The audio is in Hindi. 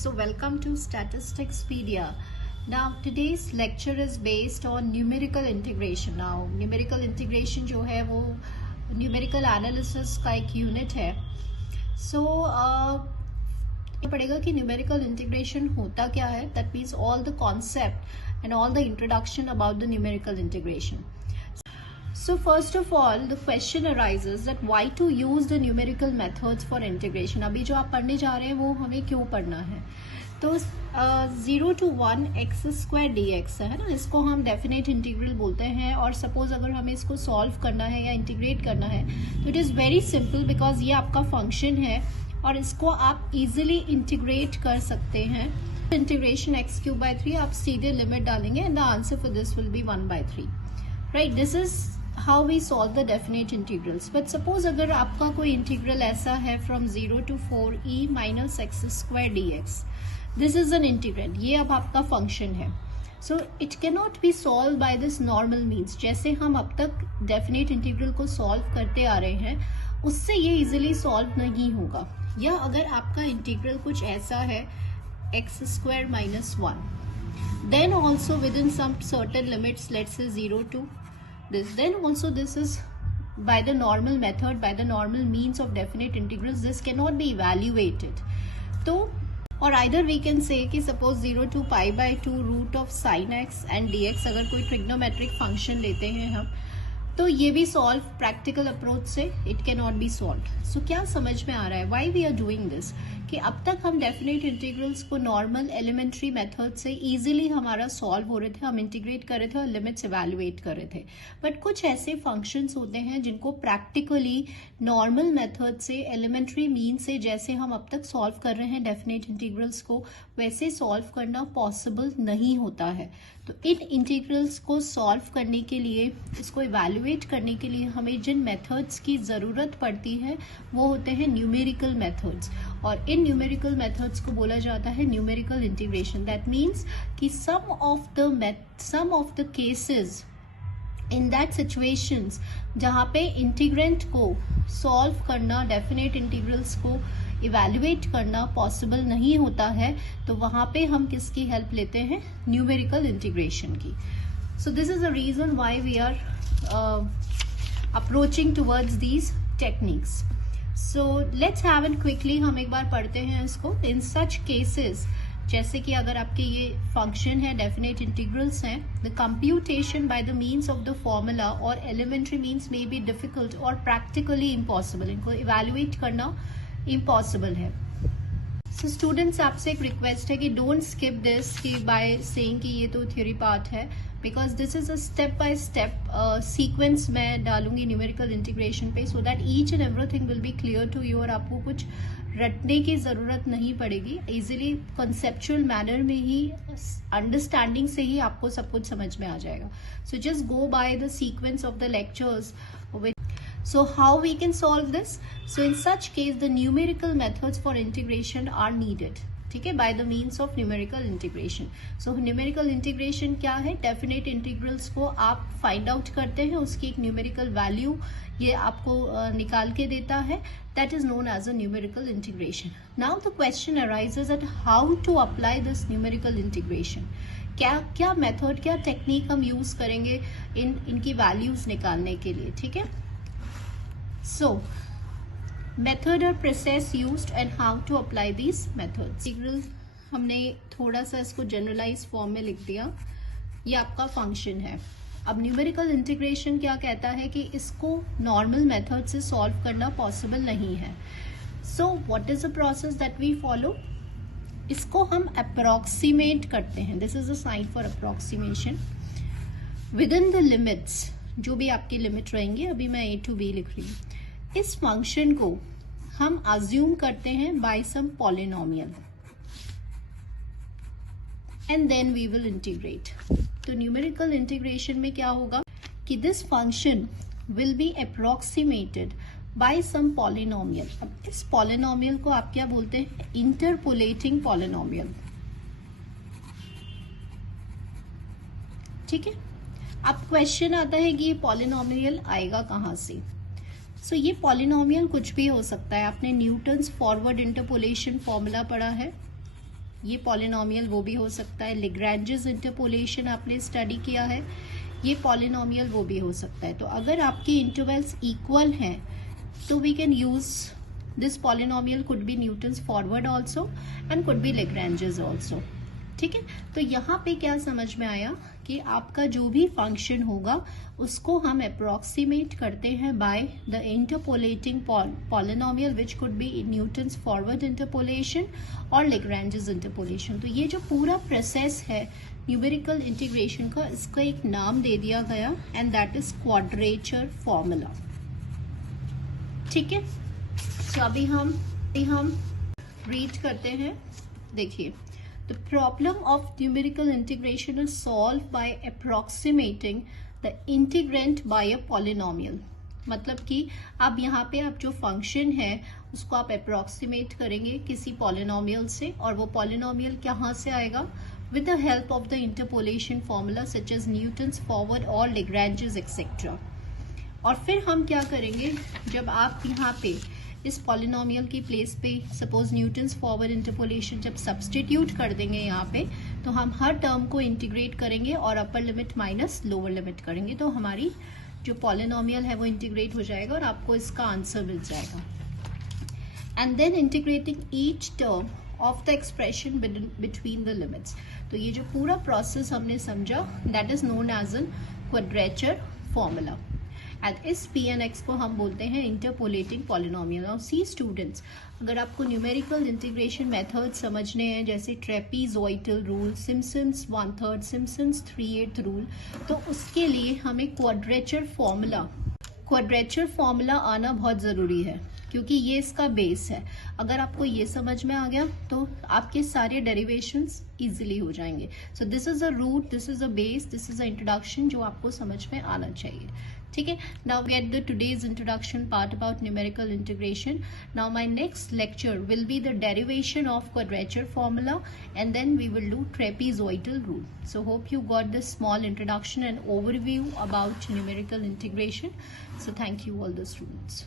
So welcome to Statisticspedia. Now today's lecture is based on numerical integration. Now numerical integration जो है वो numerical analysis का एक unit है. So ये पड़ेगा कि numerical integration होता क्या है. That means all the concept and all the introduction about the numerical integration. So first of all, the question arises that why to use the numerical methods for integration. अभी जो आप पढ़ने जा रहे हैं वो हमें क्यों पढ़ना है. तो 0 to 1 x square dx है ना, इसको हम डेफिनेट इंटीग्रल बोलते हैं. और सपोज अगर हमें इसको सॉल्व करना है या इंटीग्रेट करना है तो it is very simple, because ये आपका फंक्शन है और इसको आप इजीली इंटीग्रेट कर सकते हैं. इंटीग्रेशन x³ by 3 आप सीधे लिमिट डालेंगे and the answer for this will be 1/3. Right, this is how we solve the definite integrals. But suppose अगर आपका कोई इंटीग्रल ऐसा है from 0 to 4e minus x square dx. This is an integral. ये अब आपका फंक्शन है. So it cannot be solved by this normal means. जैसे हम अब तक definite integral को solve करते आ रहे हैं उससे ये easily solve नहीं होगा. या अगर आपका इंटीग्रल कुछ ऐसा है x square minus 1, then also within some certain limits, let's say 0 to this, then also this is by the normal method, by the normal means of definite integrals, this cannot be evaluated. तो और either we can say कि suppose 0 to pi/2 root of sin x and dx अगर कोई ट्रिग्नोमेट्रिक फंक्शन लेते हैं हम, तो ये भी सॉल्व प्रैक्टिकल अप्रोच से it can not be solve. So क्या समझ में आ रहा है why we are doing this, कि अब तक हम डेफिनेट इंटीग्रल्स को नॉर्मल एलिमेंट्री मेथड से इजीली हमारा सॉल्व हो रहे थे, हम इंटीग्रेट कर रहे थे और लिमिट्स इवैल्यूएट कर रहे थे. बट कुछ ऐसे फंक्शंस होते हैं जिनको प्रैक्टिकली नॉर्मल मेथड से, एलिमेंट्री मीन से, जैसे हम अब तक सॉल्व कर रहे हैं डेफिनेट इंटीग्रल्स को, वैसे सॉल्व करना पॉसिबल नहीं होता है. तो इन इंटीग्रल्स को सॉल्व करने के लिए, इसको इवैल्यूएट करने के लिए हमें जिन मेथड्स की ज़रूरत पड़ती है वो होते हैं न्यूमेरिकल मेथड्स. और इन न्यूमेरिकल मेथड्स को बोला जाता है न्यूमेरिकल इंटीग्रेशन. दैट मीन्स कि some of the cases in that situations जहाँ पे इंटीग्रेंट को सॉल्व करना, डेफिनेट इंटीग्रल्स को इवैल्यूएट करना पॉसिबल नहीं होता है, तो वहाँ पे हम किसकी हेल्प लेते हैं, न्यूमेरिकल इंटीग्रेशन की. So this is the reason why we are approaching towards these techniques. So let's have it quickly, हम एक बार पढ़ते हैं इसको. इन सच केसेस, जैसे कि अगर आपके ये फंक्शन है, डेफिनेट इंटीग्रल्स हैं, the computation by the means of the formula और elementary means may be difficult और प्रैक्टिकली इम्पॉसिबल. इनको इवैल्यूएट करना इम्पॉसिबल है. सो स्टूडेंट्स, आपसे एक रिक्वेस्ट है कि डोंट स्किप दिस कि बाय सेइंग कि ये तो थ्योरी पार्ट है, because this is a step by step sequence मैं डालूंगी न्यूमेरिकल इंटीग्रेशन पे, so that each and everything will be clear to you और आपको कुछ रटने की जरूरत नहीं पड़ेगी. इजीली कंसेप्चुअल मैनर में ही, अंडरस्टैंडिंग से ही आपको सब कुछ समझ में आ जाएगा. So just go by the sequence of the lectures. So how we can solve this? So in such case the numerical methods for integration are needed. ठीक है, by the means of numerical integration. So numerical integration क्या है? Definite integrals को आप find out करते हैं, उसकी एक numerical value ये आपको निकाल के देता है. That is known as a numerical integration. Now the question arises that how to apply this numerical integration. क्या method, क्या technique हम use करेंगे इनकी values निकालने के लिए. ठीक है. So, method or process used and how to apply these methods. Integral हमने थोड़ा सा इसको जनरलाइज फॉर्म में लिख दिया. ये आपका फंक्शन है. अब न्यूमेरिकल इंटीग्रेशन क्या कहता है कि इसको नॉर्मल मेथड से सॉल्व करना पॉसिबल नहीं है. So what is the process that we follow? इसको हम अप्रोक्सीमेट करते हैं. This is a sign for approximation. Within the limits, जो भी आपकी लिमिट रहेंगी, अभी मैं a to b लिख रही हूँ, इस फंक्शन को हम अज्यूम करते हैं by some polynomial and then we will integrate. तो न्यूमेरिकल इंटीग्रेशन में क्या होगा कि this function will be approximated by some polynomial. अब इस पॉलिनोमियल को आप क्या बोलते हैं? Interpolating polynomial. ठीक है. अब क्वेश्चन आता है कि ये पॉलिनोमियल आएगा कहाँ से. सो ये पॉलिनोमियल कुछ भी हो सकता है. आपने न्यूटन्स फॉरवर्ड इंटरपोलेशन फॉर्मूला पढ़ा है, ये पॉलिनोमियल वो भी हो सकता है। लेग्रैंजेस इंटरपोलेशन आपने स्टडी किया है, ये पॉलिनोमियल वो भी हो सकता है। तो अगर आपकी इंटरवल्स इक्वल हैं तो we can use this polynomial, could be Newton's forward also and could be Lagrange's also. ठीक है, तो यहाँ पे क्या समझ में आया कि आपका जो भी फंक्शन होगा उसको हम अप्रोक्सीमेट करते हैं by the interpolating polynomial which could be Newton's forward interpolation और लेग्रैंजेस इंटरपोलेशन। तो ये जो पूरा प्रोसेस है न्यूमेरिकल इंटीग्रेशन का, इसका एक नाम दे दिया गया and that is quadrature formula. ठीक है, तो अभी हम रीड करते हैं। देखिए, the problem of numerical integration is solved by approximating the integrand by a polynomial। मतलब कि अब यहाँ पे आप जो फंक्शन है उसको आप अप्रोक्सीमेट करेंगे किसी पॉलिनोमियल से, और वो पॉलिनोमियल कहाँ से आएगा? With the help of the interpolation formula such as Newton's forward और लेग्रैंजेस एक्सेट्रा। और फिर हम क्या करेंगे, जब आप यहाँ पे इस पॉलिनोमियल की प्लेस पे सपोज न्यूटन्स फॉरवर्ड इंटरपोलेशन जब सब्सटीट्यूट कर देंगे यहाँ पे, तो हम हर टर्म को इंटीग्रेट करेंगे और upper limit minus lower limit करेंगे, तो हमारी जो पॉलिनोमियल है वो इंटीग्रेट हो जाएगा और आपको इसका आंसर मिल जाएगा। And then integrating each term of the expression between the limits. तो ये जो पूरा प्रोसेस हमने समझा that is known as an quadrature formula. And इस पी एन एक्स को हम बोलते हैं इंटरपोलेटिंग पॉलिनोमियल। और सी स्टूडेंट्स, अगर आपको न्यूमेरिकल इंटीग्रेशन मेथड समझने हैं जैसे ट्रेपीजॉइडल रूल, सिम्पसन्स 1/3, सिम्पसन्स 3/8 रूल, तो उसके लिए हमें क्वाड्रेचर फॉर्मूला आना बहुत ज़रूरी है, क्योंकि ये इसका बेस है। अगर आपको ये समझ में आ गया तो आपके सारे डेरिवेशंस इजीली हो जाएंगे। So this is a root, this is a base, this is a introduction जो आपको समझ में आना चाहिए। ठीक है, now get the today's introduction part about numerical integration. Now my next lecture will be the derivation of quadrature formula and then we will do trapezoidal rule. So hope you got this small introduction and overview about numerical integration. So thank you all the students.